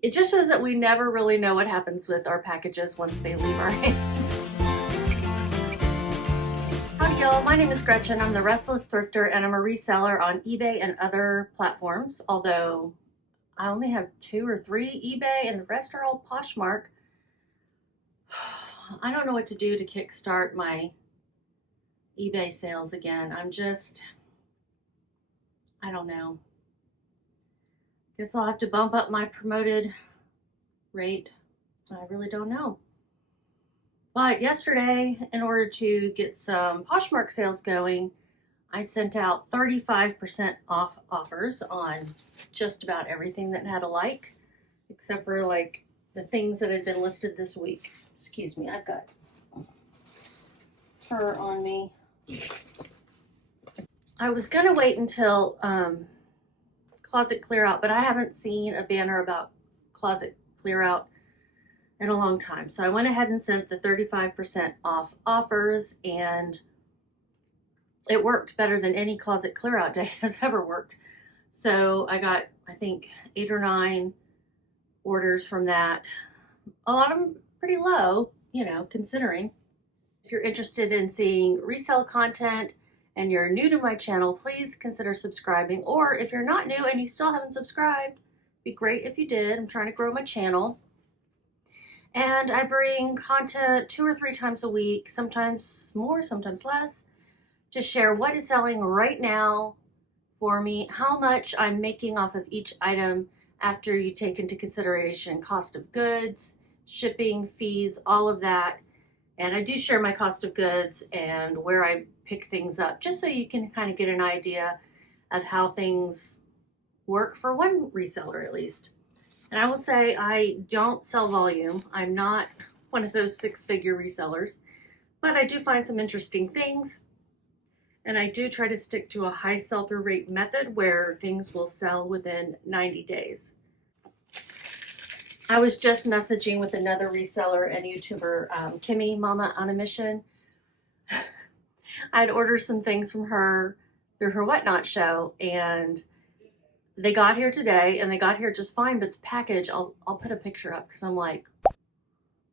It just shows that we never really know what happens with our packages once they leave our hands. Howdy y'all, my name is Gretchen. I'm the Restless Thrifter and I'm a reseller on eBay and other platforms, although I only have 2 or 3 eBay and the rest are all Poshmark. I don't know what to do to kickstart my eBay sales again. I don't know. Guess I'll have to bump up my promoted rate. I really don't know. But yesterday, in order to get some Poshmark sales going, I sent out 35% off offers on just about everything that had a like, except for like the things that had been listed this week. Excuse me, I've got fur on me. I was gonna wait until Closet Clearout, but I haven't seen a banner about Closet Clearout in a long time. So I went ahead and sent the 35% off offers, and it worked better than any Closet Clearout day has ever worked. So I got, I think, 8 or 9 orders from that. A lot of them pretty low, you know, considering. If you're interested in seeing resale content and you're new to my channel, please consider subscribing. Or if you're not new and you still haven't subscribed, it'd be great if you did. I'm trying to grow my channel. And I bring content 2 or 3 times a week, sometimes more, sometimes less, to share what is selling right now for me, how much I'm making off of each item after you take into consideration cost of goods, shipping, fees, all of that. And I do share my cost of goods and where I pick things up, just so you can kind of get an idea of how things work for one reseller at least. And I will say I don't sell volume. I'm not one of those 6-figure resellers, but I do find some interesting things. And I do try to stick to a high sell-through rate method where things will sell within 90 days. I was just messaging with another reseller and YouTuber, Kimmy, Mama on a Mission. I'd ordered some things from her through her Whatnot show, and they got here today, and they got here just fine, but the package, I'll put a picture up because I'm like,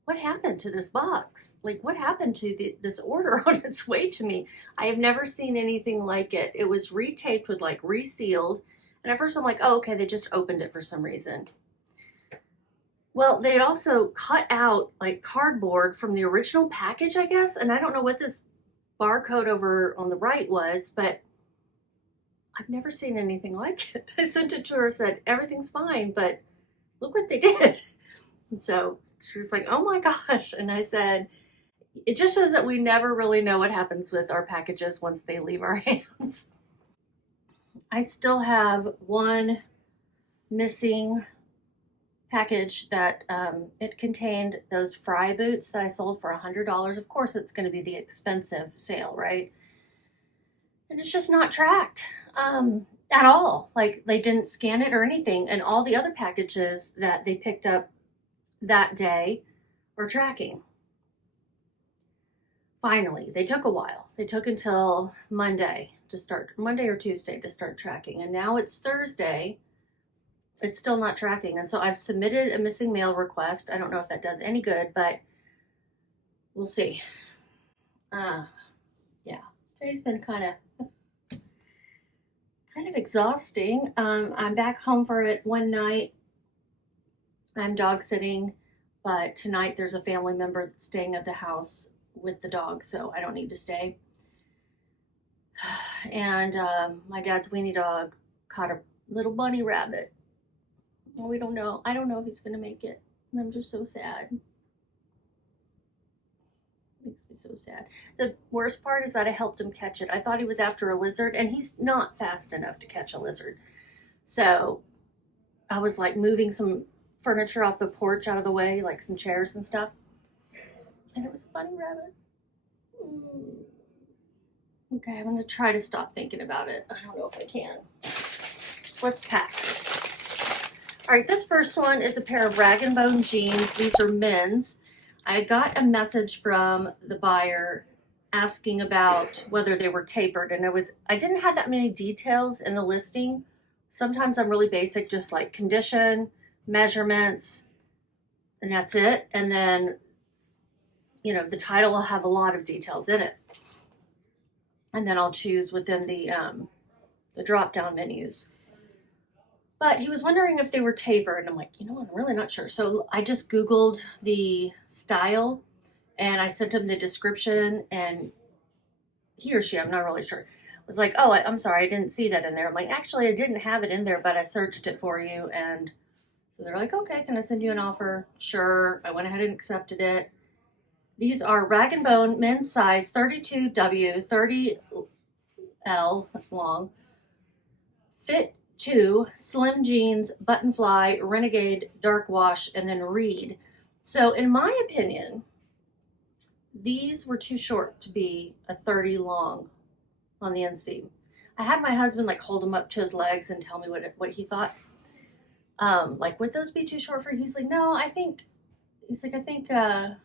what happened to this box? Like, what happened to this order on its way to me? I have never seen anything like it. It was retaped with like resealed, and at first I'm like, oh, okay, they just opened it for some reason. Well, they also cut out like cardboard from the original package, I guess. And I don't know what this barcode over on the right was, but I've never seen anything like it. I sent it to her, said, everything's fine, but look what they did. And so she was like, oh my gosh. And I said, it just shows that we never really know what happens with our packages once they leave our hands. I still have one missing package that it contained those Fry boots that I sold for $100. Of course, it's going to be the expensive sale, right? And it's just not tracked at all. Like, they didn't scan it or anything. And all the other packages that they picked up that day were tracking. Finally, they took a while. They took until Monday or Tuesday to start tracking. And now it's Thursday. It's still not tracking. And so I've submitted a missing mail request. I don't know if that does any good, but we'll see. Yeah, today's been kind of exhausting. I'm back home for it one night. I'm dog sitting, but tonight there's a family member staying at the house with the dog, so I don't need to stay. And my dad's weenie dog caught a little bunny rabbit. We don't know. I don't know if he's going to make it. And I'm just so sad. It makes me so sad. The worst part is that I helped him catch it. I thought he was after a lizard, and he's not fast enough to catch a lizard. So I was like moving some furniture off the porch out of the way, like some chairs and stuff. And it was a bunny rabbit. Okay, I'm going to try to stop thinking about it. I don't know if I can. Let's pack. All right, this first one is a pair of rag and bone jeans. These are men's. I got a message from the buyer asking about whether they were tapered, and I didn't have that many details in the listing. Sometimes I'm really basic, just like condition, measurements, and that's it. And then, you know, the title will have a lot of details in it. And then I'll choose within the drop-down menus. But he was wondering if they were tapered, and I'm like, you know what, I'm really not sure. So I just Googled the style, and I sent him the description, and he or she, I'm not really sure, was like, oh, I'm sorry, I didn't see that in there. I'm like, actually, I didn't have it in there, but I searched it for you. And so they're like, okay, can I send you an offer? Sure. I went ahead and accepted it. These are Rag & Bone men's size 32W, 30L long, fit 2, slim jeans, button fly, renegade, dark wash, and then reed. So in my opinion, these were too short to be a 30 long on the inseam. I had my husband like hold them up to his legs and tell me what he thought. Like, would those be too short for you? He's like, no, I think they're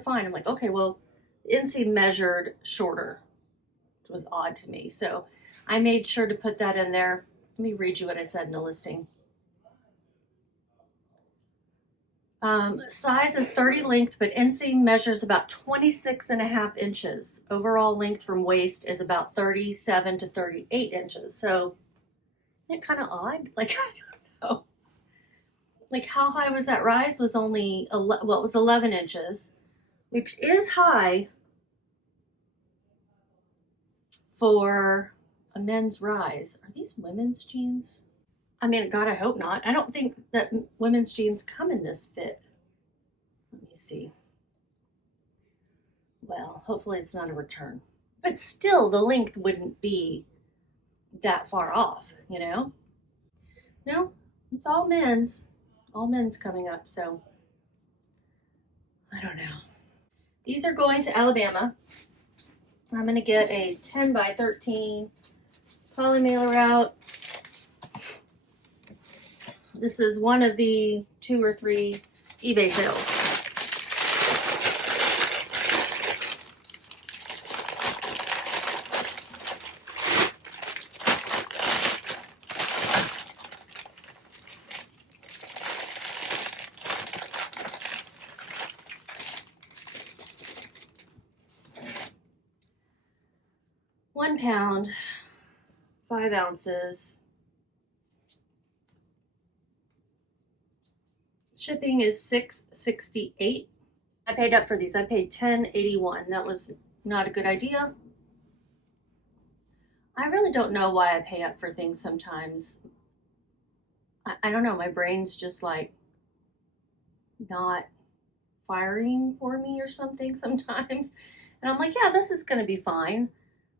fine. I'm like, okay, well, the inseam measured shorter, which was odd to me. So I made sure to put that in there. Let me read you what I said in the listing. Size is 30 length, but inseam measures about 26.5 inches. Overall length from waist is about 37 to 38 inches. So isn't it kind of odd? Like, I don't know. Like, how high was that rise? Was only, it was 11 inches, which is high for a men's rise. Are these women's jeans? I mean, God, I hope not. I don't think that women's jeans come in this fit. Let me see. Well, hopefully it's not a return. But still, the length wouldn't be that far off, you know? No, it's all men's. All men's coming up, so I don't know. These are going to Alabama. I'm going to get a 10 by 13 poly mailer out. This is one of the 2 or 3 eBay sales. £1, 5 ounces. Shipping is $6.68. I paid up for these. I paid $10.81. That was not a good idea. I really don't know why I pay up for things sometimes. I don't know. My brain's just like not firing for me or something sometimes. And I'm like, yeah, this is going to be fine.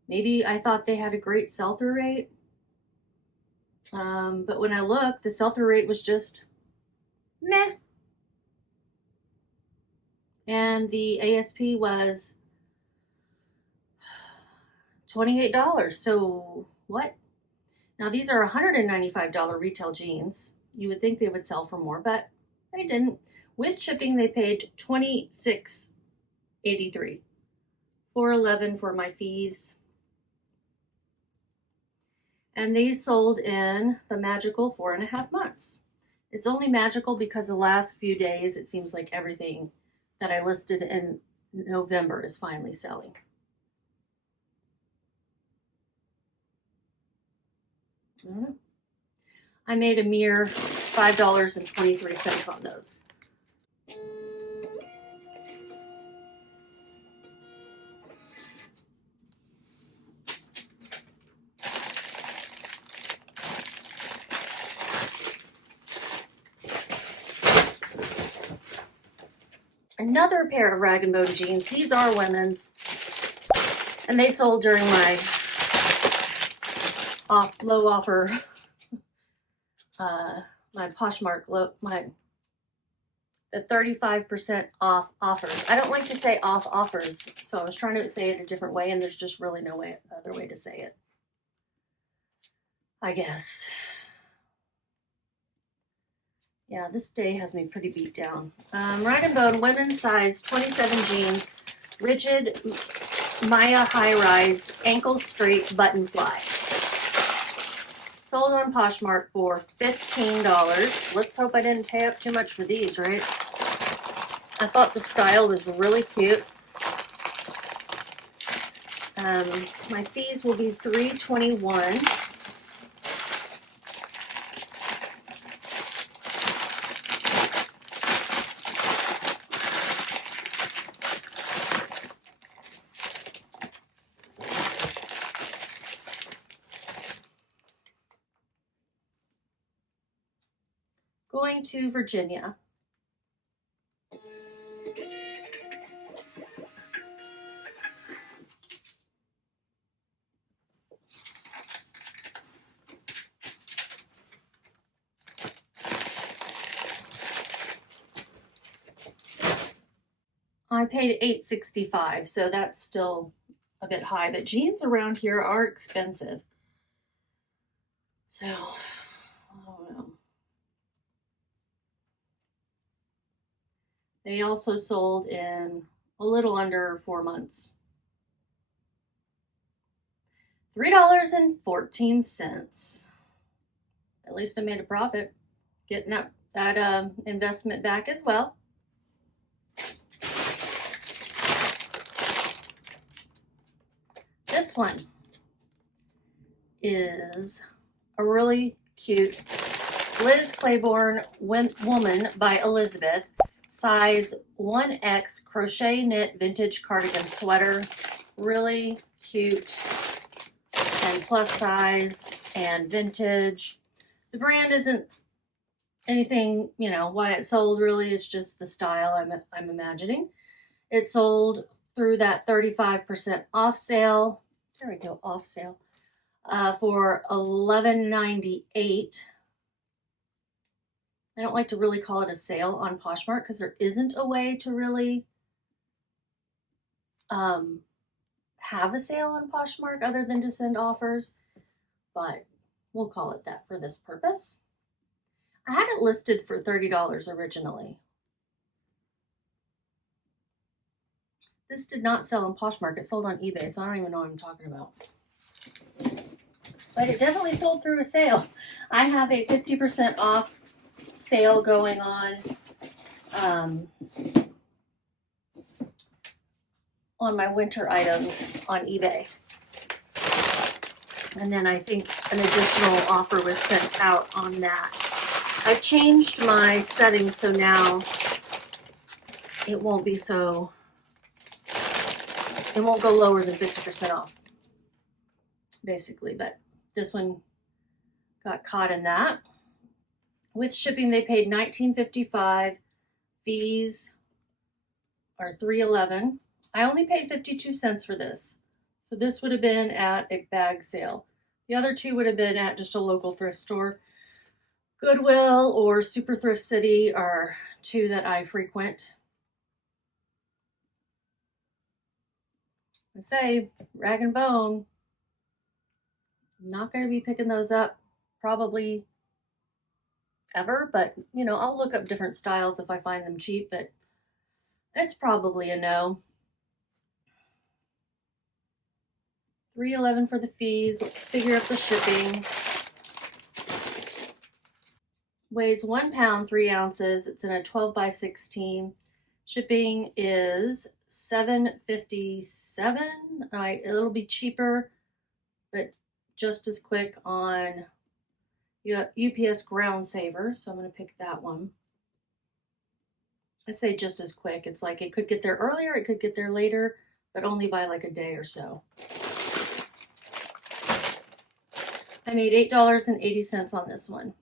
Maybe I thought they had a great sell-through rate. But when I looked, the sell-through rate was just meh. And the ASP was $28. So what? Now these are $195 retail jeans. You would think they would sell for more, but they didn't. With shipping, they paid $26.83. $4.11 for my fees. And these sold in the magical 4.5 months. It's only magical because the last few days, it seems like everything that I listed in November is finally selling. I don't know. I made a mere $5.23 on those. Another pair of Rag & Bone jeans. These are women's, and they sold during my low offer, my Poshmark the 35% off offers. I don't like to say off offers, so I was trying to say it a different way, and there's just really no other way to say it, I guess. Yeah, this day has me pretty beat down. Rag & Bone women's size 27 jeans, rigid Maya high rise, ankle straight button fly. Sold on Poshmark for $15. Let's hope I didn't pay up too much for these, right? I thought the style was really cute. My fees will be $3.21. Going to Virginia. I paid $8.65, so that's still a bit high, but jeans around here are expensive. So, I don't know. They also sold in a little under 4 months. $3.14. At least I made a profit, getting that investment back as well. This one is a really cute Liz Claiborne Woman by Elizabeth, size 1X crochet knit vintage cardigan sweater. Really cute and plus size and vintage. The brand isn't anything, you know, why it sold really is just the style I'm imagining. It sold through that 35% off sale. There we go, off sale. For $11.98. I don't like to really call it a sale on Poshmark because there isn't a way to really have a sale on Poshmark other than to send offers, but we'll call it that for this purpose. I had it listed for $30 originally. This did not sell on Poshmark. It sold on eBay, so I don't even know what I'm talking about. But it definitely sold through a sale. I have a 50% off sale going on my winter items on eBay. And then I think an additional offer was sent out on that. I've changed my settings so now it won't be so, it won't go lower than 50% off, basically, but this one got caught in that. With shipping, they paid $19.55. Fees are $3.11. I only paid 52 cents for this. So this would have been at a bag sale. The other two would have been at just a local thrift store. Goodwill or Super Thrift City are two that I frequent. I say, rag and bone. I'm not going to be picking those up probably ever, but you know, I'll look up different styles if I find them cheap, but it's probably a no. $3.11 for the fees. Let's figure out the shipping. Weighs 1 pound, 3 ounces. It's in a 12 by 16. Shipping is $7.57. It'll be cheaper, but just as quick on UPS Ground Saver, so I'm going to pick that one. I say just as quick. It's like it could get there earlier, it could get there later, but only by like a day or so. I made $8.80 on this one.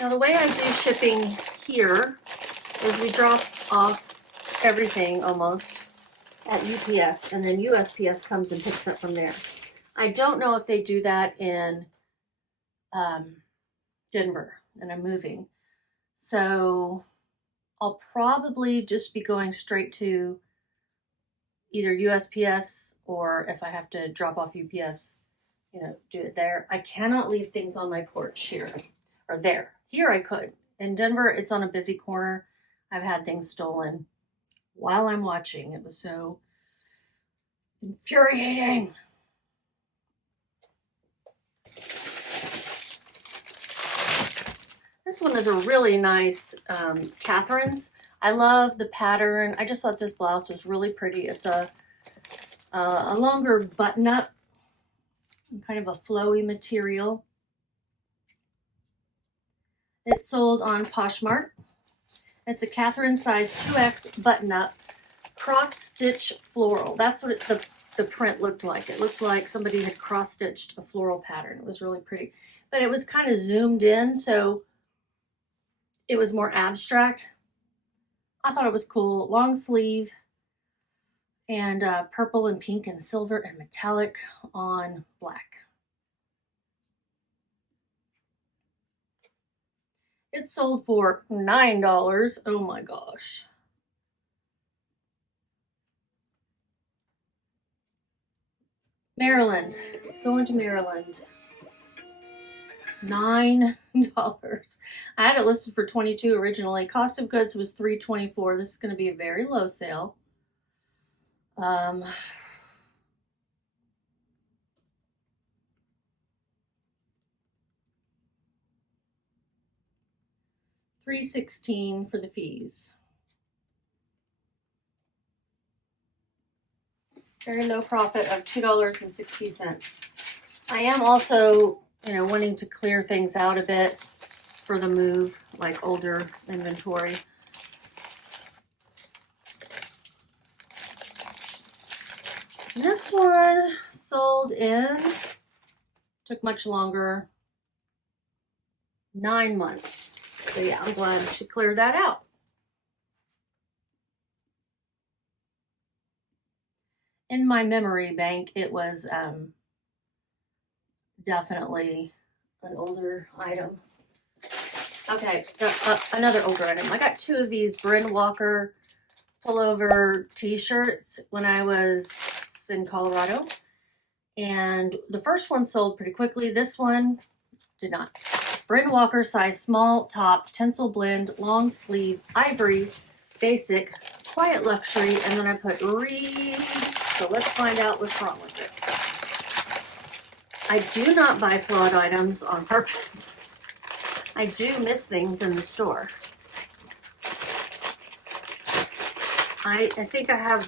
Now the way I do shipping here is we drop off everything almost at UPS, and then USPS comes and picks up from there. I don't know if they do that in Denver, and I'm moving. So I'll probably just be going straight to either USPS, or if I have to drop off UPS, you know, do it there. I cannot leave things on my porch here or there. Here I could. In Denver, it's on a busy corner. I've had things stolen. while I'm watching. It was so infuriating. This one is a really nice Catherine's. I love the pattern. I just thought this blouse was really pretty. It's a longer button-up, kind of a flowy material. It's sold on Poshmark. It's a Catherine size 2X button-up, cross-stitch floral. That's what the print looked like. It looked like somebody had cross-stitched a floral pattern. It was really pretty. But it was kind of zoomed in, so it was more abstract. I thought it was cool. Long sleeve and purple and pink and silver and metallic on black. It sold for $9. Oh my gosh. Maryland. Let's go into Maryland. $9. I had it listed for $22 originally. Cost of goods was $3.24. This is going to be a very low sale. $3.16 for the fees. Very low profit of $2.60. I am also, wanting to clear things out a bit for the move, like older inventory. This one sold in, took much longer, 9 months. So yeah, I'm glad she cleared that out. In my memory bank, it was definitely an older item. Okay, another older item. I got 2 of these Bryn Walker pullover t-shirts when I was in Colorado. And the first one sold pretty quickly. This one did not. Bryn Walker size small top, tinsel blend, long sleeve, ivory, basic, quiet luxury, and then I put reed. So let's find out what's wrong with it. I do not buy flawed items on purpose. I do miss things in the store. I think I have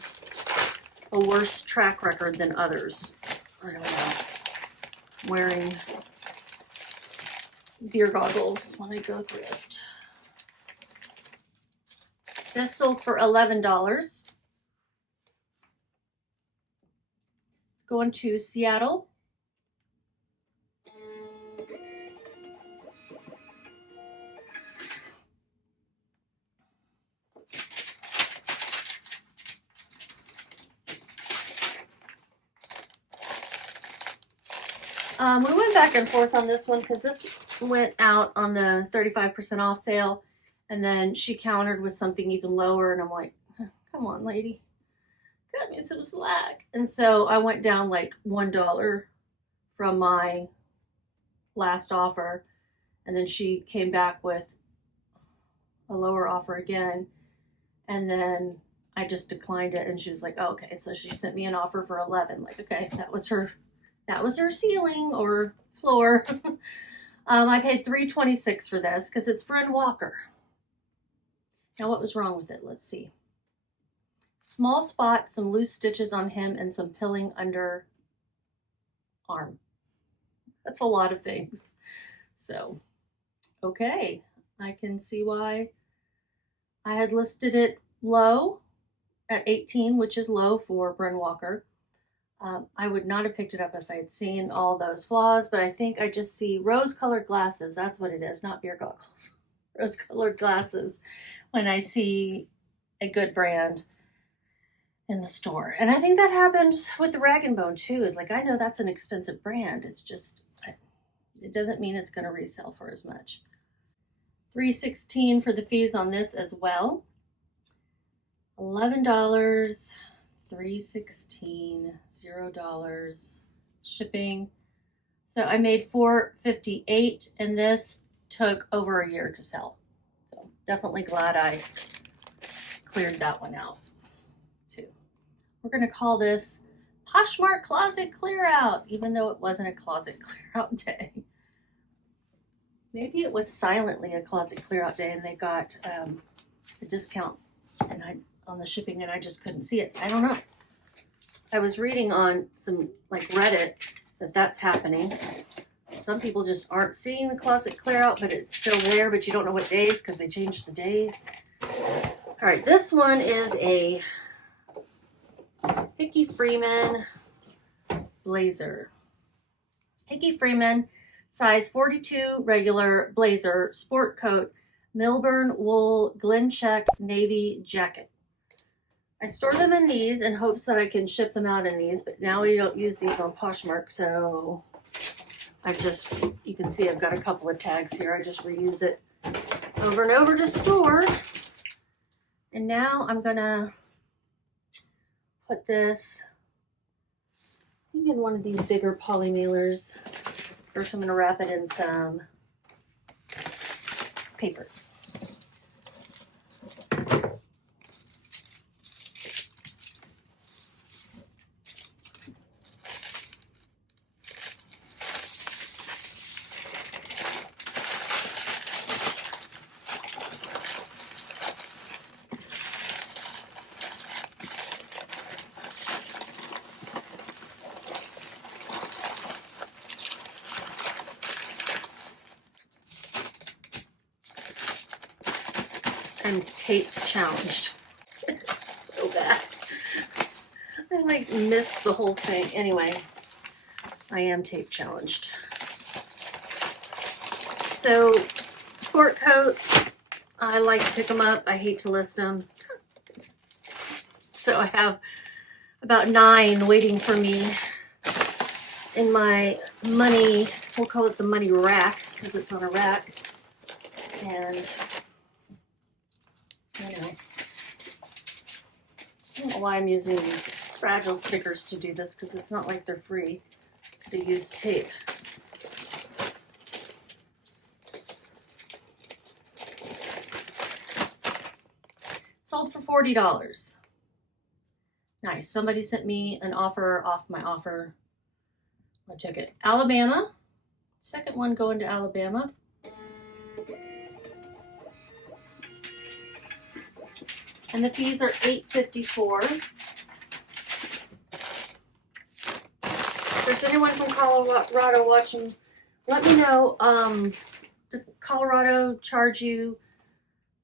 a worse track record than others. I don't know. Wearing beer goggles when I go through it. This sold for $11. It's going to Seattle. We went back and forth on this one because this went out on the 35% off sale, and then she countered with something even lower, and I'm like, come on, lady, cut me some slack. And so I went down like $1 from my last offer, and then she came back with a lower offer again, and then I just declined it, and she was like, oh, okay. So she sent me an offer for 11. Like, okay, that was her ceiling or floor. I paid $3.26 for this because it's Bryn Walker. Now, what was wrong with it? Let's see. Small spot, some loose stitches on hem, and some pilling under arm. That's a lot of things. So, okay. I can see why I had listed it low at 18, which is low for Bryn Walker. I would not have picked it up if I had seen all those flaws, but I think I just see rose-colored glasses. That's what it is, not beer goggles. Rose-colored glasses when I see a good brand in the store. And I think that happened with the Rag & Bone too, is like, I know that's an expensive brand. It's just, it doesn't mean it's going to resell for as much. $3.16 for the fees on this as well. $11, $3.16, $0 shipping. So I made $4.58, and this took over a year to sell. So definitely glad I cleared that one out. We're going to call this Poshmark Closet Clearout, even though it wasn't a closet clearout day. Maybe it was silently a closet clearout day and they got a discount on the shipping and I just couldn't see it. I don't know. I was reading on some like Reddit that that's happening. Some people just aren't seeing the closet clearout, but it's still there, but you don't know what days because they changed the days. All right, this one is a Hickey Freeman blazer. Hickey Freeman, size 42 regular blazer, sport coat, Milburn wool Glen check navy jacket. I store them in these in hopes that I can ship them out in these, but now we don't use these on Poshmark, so you can see I've got a couple of tags here. I just reuse it over and over to store. And now I'm gonna put this in one of these bigger poly mailers. First I'm gonna wrap it in some papers. I'm tape challenged. So bad. I like missed the whole thing. Anyway, I am tape challenged. So sport coats, I like to pick them up. I hate to list them. So I have about 9 waiting for me in my money, we'll call it the money rack because it's on a rack. And I don't know why I'm using these fragile stickers to do this because it's not like they're free. Could have used tape. Sold for $40. Nice. Somebody sent me an offer off my offer. I'll check it. Alabama. Second one going to Alabama. And the fees are $8.54. If there's anyone from Colorado watching, let me know. Does Colorado charge you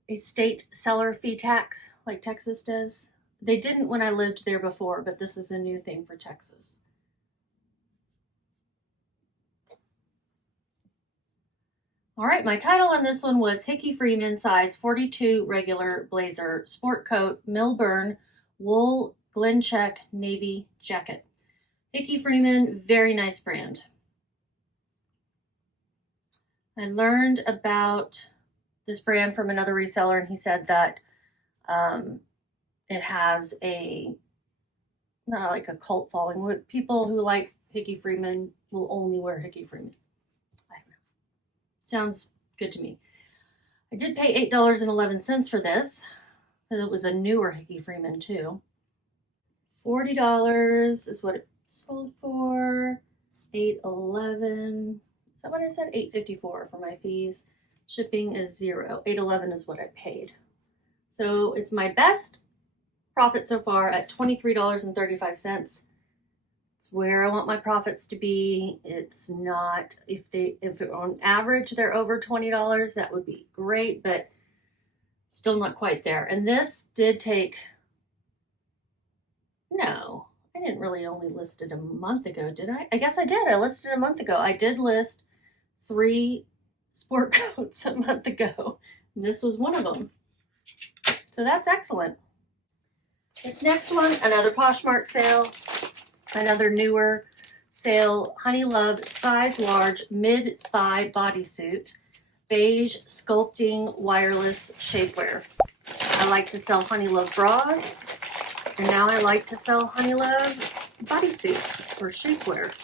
a state seller fee tax like Texas does? They didn't when I lived there before, but this is a new thing for Texas. All right, my title on this one was Hickey Freeman, size 42 regular blazer, sport coat, Milburn wool Glen check navy jacket. Hickey Freeman, very nice brand. I learned about this brand from another reseller, and he said that it has not like a cult following. People who like Hickey Freeman will only wear Hickey Freeman. I don't know. Sounds good to me. I did pay $8.11 for this because it was a newer Hickey Freeman too. $40 is what it sold for. $8.11. Is that what I said? $8.54 for my fees. Shipping is $0. $8.11 is what I paid. So it's my best profit so far at $23.35. It's where I want my profits to be. It's not, if on average they're over $20, that would be great, but still not quite there. And this did take, no, I didn't really only list it a month ago, did I? I guess I did. I listed it a month ago. I did list 3 sport coats a month ago. And this was one of them. So that's excellent. This next one, another Poshmark sale, another newer sale, Honey Love size large mid-thigh bodysuit, beige sculpting wireless shapewear. I like to sell Honey Love bras, and now I like to sell Honey Love bodysuits or shapewear.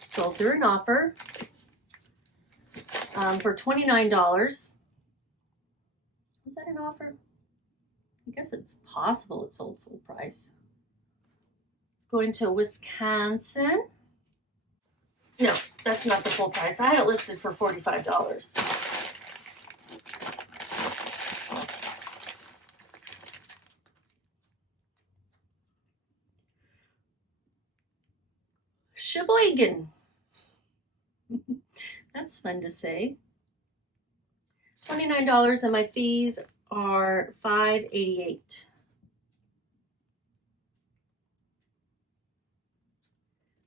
Sold through an offer. for $29. Was that an offer? I guess it's possible it sold full price. It's going to Wisconsin. No, that's not the full price. I had it listed for $45. Sheboygan. That's fun to say. $29 and my fees are $5.88.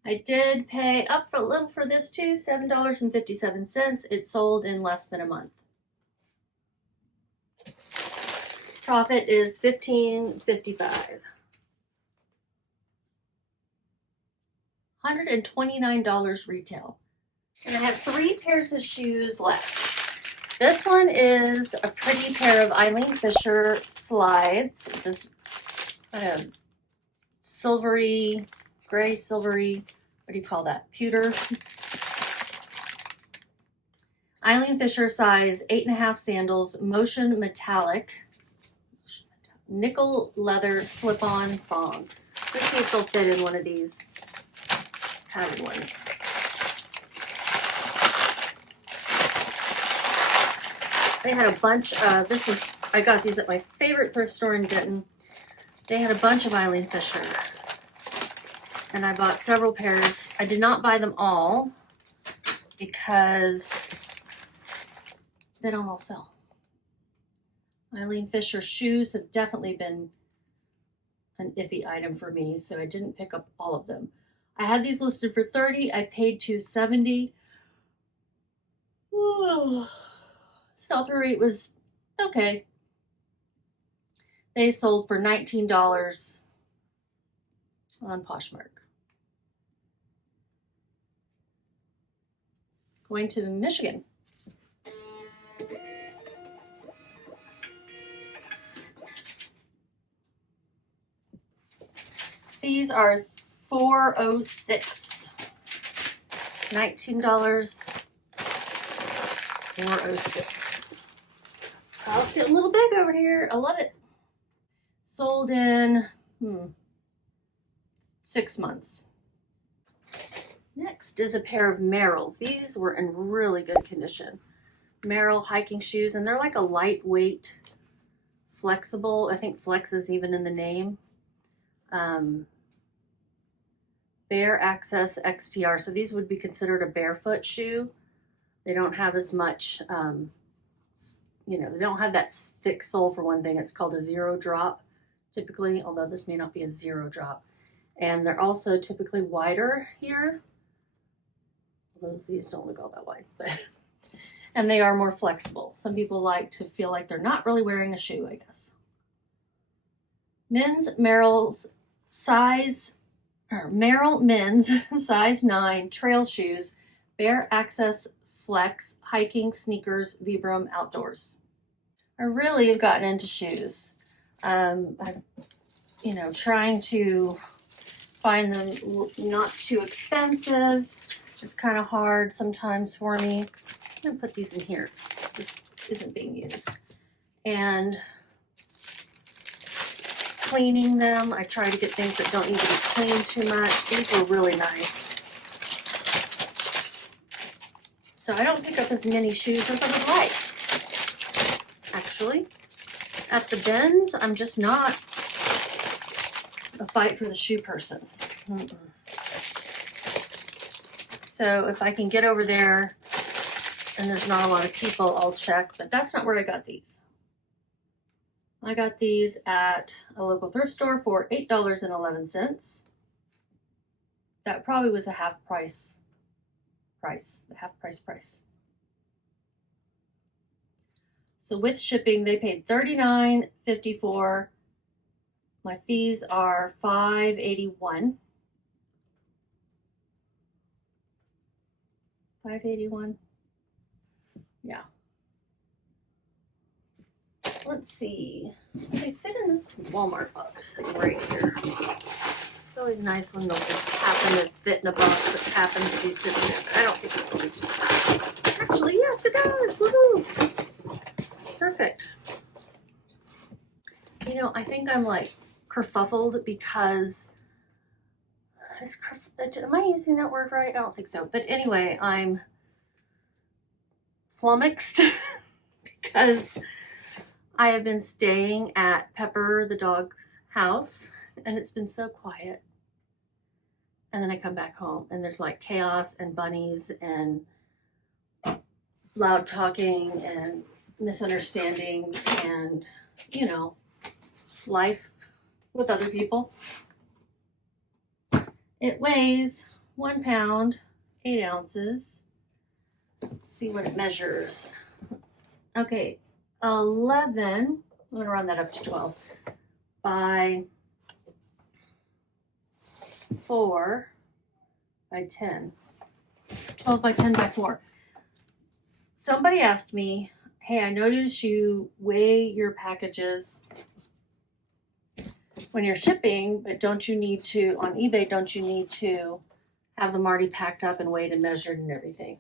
I did pay up for a little for this too, $7.57. It sold in less than a month. Profit is $15.55. $129 retail. And I have 3 pairs of shoes left. This one is a pretty pair of Eileen Fisher slides. This kind of silvery, gray, silvery, what do you call that? Pewter. Eileen Fisher size 8.5 sandals, motion metallic, nickel leather slip-on thong. Let's see if they'll fit in one of these padded ones. They had a bunch of, I got these at my favorite thrift store in Denton. They had a bunch of Eileen Fisher. And I bought several pairs. I did not buy them all because they don't all sell. Eileen Fisher shoes have definitely been an iffy item for me, so I didn't pick up all of them. I had these listed for $30. I paid $2.70. Sell-through rate was okay. They sold for $19 on Poshmark. Going to Michigan. These are $4.06. $19. $4.06. Kyle's getting a little big over here. I love it. Sold in 6 months. Next is a pair of Merrills. These were in really good condition. Merrill hiking shoes, and they're like a lightweight, flexible. I think flex is even in the name. Bare Access XTR. So these would be considered a barefoot shoe. They don't have as much, they don't have that thick sole for one thing. It's called a zero drop typically, although this may not be a zero drop. And they're also typically wider here. These don't look all that wide, but and they are more flexible. Some people like to feel like they're not really wearing a shoe, I guess. Men's Merrill's Merrill men's size 9 trail shoes, bare access flex, hiking, sneakers, Vibram outdoors. I really have gotten into shoes. I'm, trying to find them not too expensive. It's kind of hard sometimes for me. I'm going to put these in here. This isn't being used. And cleaning them. I try to get things that don't need to be cleaned too much. These were really nice. So I don't pick up as many shoes as I would like. Actually, at the bins, I'm just not a fight for the shoe person. So if I can get over there and there's not a lot of people, I'll check, but that's not where I got these. I got these at a local thrift store for $8.11. That probably was a half price. So with shipping, they paid $39.54. My fees are $5.81. $5.81. Yeah. Let's see. They fit in this Walmart box thing right here. It's always nice when they'll just happen to fit in a box that happens to be sitting there. But I don't think it's going to. Actually, yes, Yes, it does. Woohoo! Perfect. You know, I think I'm like kerfuffled because am I using that word right? I don't think so. But anyway, I'm flummoxed because I have been staying at Pepper the dog's house and it's been so quiet. And then I come back home and there's like chaos and bunnies and loud talking and misunderstandings and, you know, life with other people. It weighs 1 pound, 8 ounces. Let's see what it measures. Okay, 11, I'm gonna round that up to 12, by 4 by 10. 12 by 10 by 4. Somebody asked me, hey, I noticed you weigh your packages when you're shipping, but don't you need to, on eBay, don't you need to have them already packed up and weighed and measured and everything?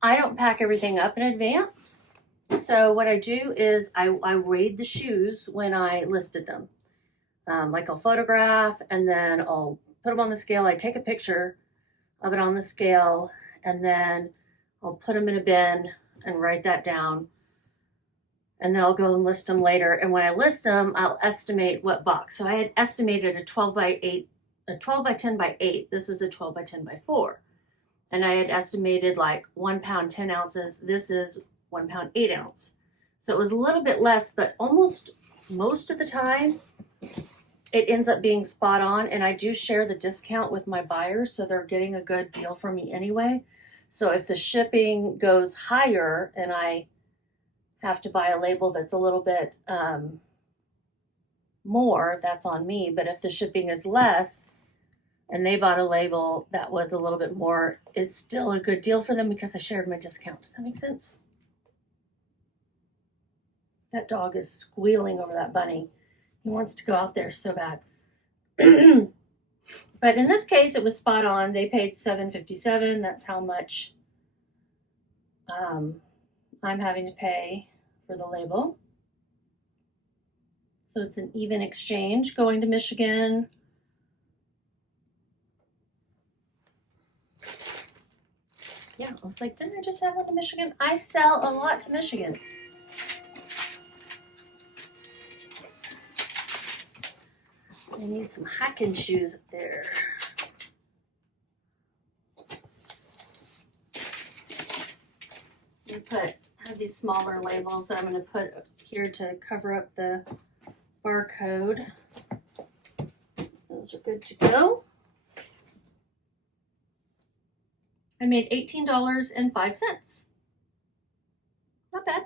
I don't pack everything up in advance. So what I do is I weighed the shoes when I listed them. Like I'll photograph and then I'll put them on the scale. I take a picture of it on the scale and then I'll put them in a bin and write that down. And then I'll go and list them later. And when I list them, I'll estimate what box. So I had estimated a 12 by 8, a 12 by 10 by 8. This is a 12 by 10 by 4. And I had estimated like 1 pound, 10 ounces. This is 1 pound, 8 ounce. So it was a little bit less, but almost most of the time, it ends up being spot on. And I do share the discount with my buyers, so they're getting a good deal from me anyway. So if the shipping goes higher and I have to buy a label that's a little bit more, that's on me. But if the shipping is less and they bought a label that was a little bit more, it's still a good deal for them because I shared my discount. Does that make sense? That dog is squealing over that bunny. He wants to go out there so bad. But in this case, it was spot on. They paid $7.57. That's how much I'm having to pay for the label. So it's an even exchange going to Michigan. Yeah, I was like, didn't I just have one to Michigan? I sell a lot to Michigan. I need some hiking shoes up there. I have these smaller labels that I'm going to put here to cover up the barcode. Those are good to go. I made $18.05. Not bad.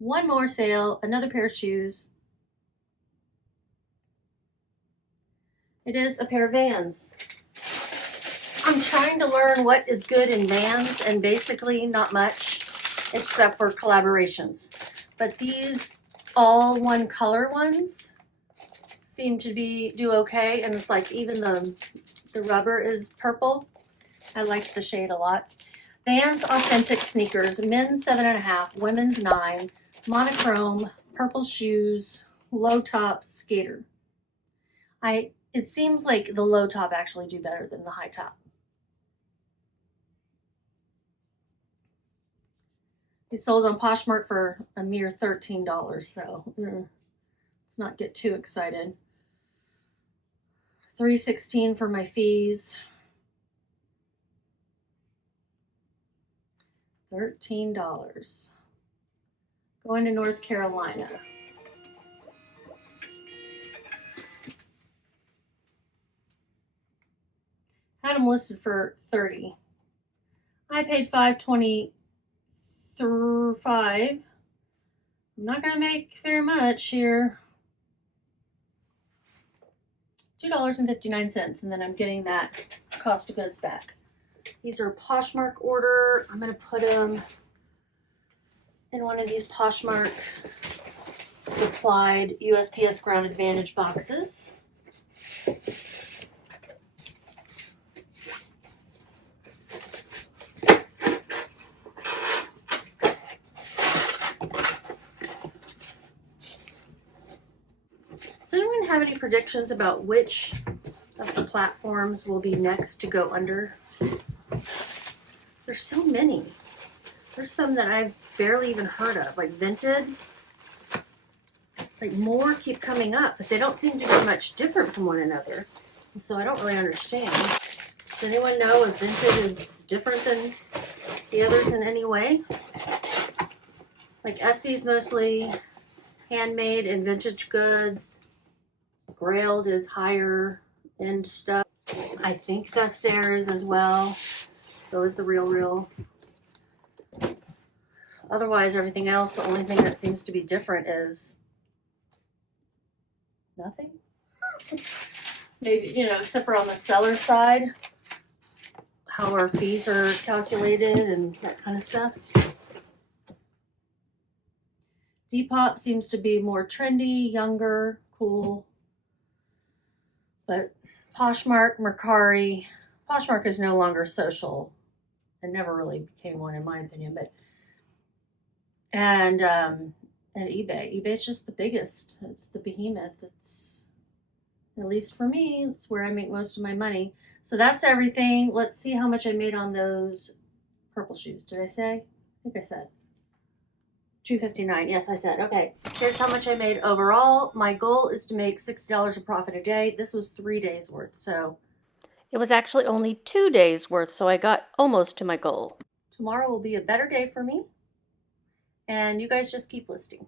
One more sale, another pair of shoes. It is a pair of Vans. I'm trying to learn what is good in Vans, and basically not much except for collaborations. But these all one color ones seem to do okay, and it's like even the rubber is purple. I liked the shade a lot. Vans authentic sneakers, men's 7.5, women's 9, monochrome, purple shoes, low top skater. It seems like the low top actually do better than the high top. They sold on Poshmark for a mere $13, so let's not get too excited. $3.16 for my fees. $13. Going to North Carolina. Had them listed for $30. I paid $5.25. I'm not going to make very much here. $2.59, and then I'm getting that cost of goods back. These are Poshmark order. I'm going to put them in one of these Poshmark supplied USPS Ground Advantage boxes. have any predictions about which of the platforms will be next to go under? There's so many. There's some that I've barely even heard of, like Vinted. Like more keep coming up, but they don't seem to be much different from one another. And so I don't really understand. Does anyone know if Vinted is different than the others in any way? Like Etsy's mostly handmade and vintage goods. Grailed is higher end stuff. I think Vestair is as well. So is the Real. Otherwise, everything else, the only thing that seems to be different is nothing. Maybe, you know, except for on the seller side, how our fees are calculated and that kind of stuff. Depop seems to be more trendy, younger, cool. But Poshmark, Poshmark is no longer social. It never really became one in my opinion, but and eBay. eBay's just the biggest. It's the behemoth. It's, at least for me, it's where I make most of my money. So that's everything. Let's see how much I made on those purple shoes. Did I say? I think I said. $2.59. Yes, I said. Okay. Here's how much I made overall. My goal is to make $60 of profit a day. This was 3 days worth. So it was actually only 2 days worth. So I got almost to my goal. Tomorrow will be a better day for me. And you guys just keep listing.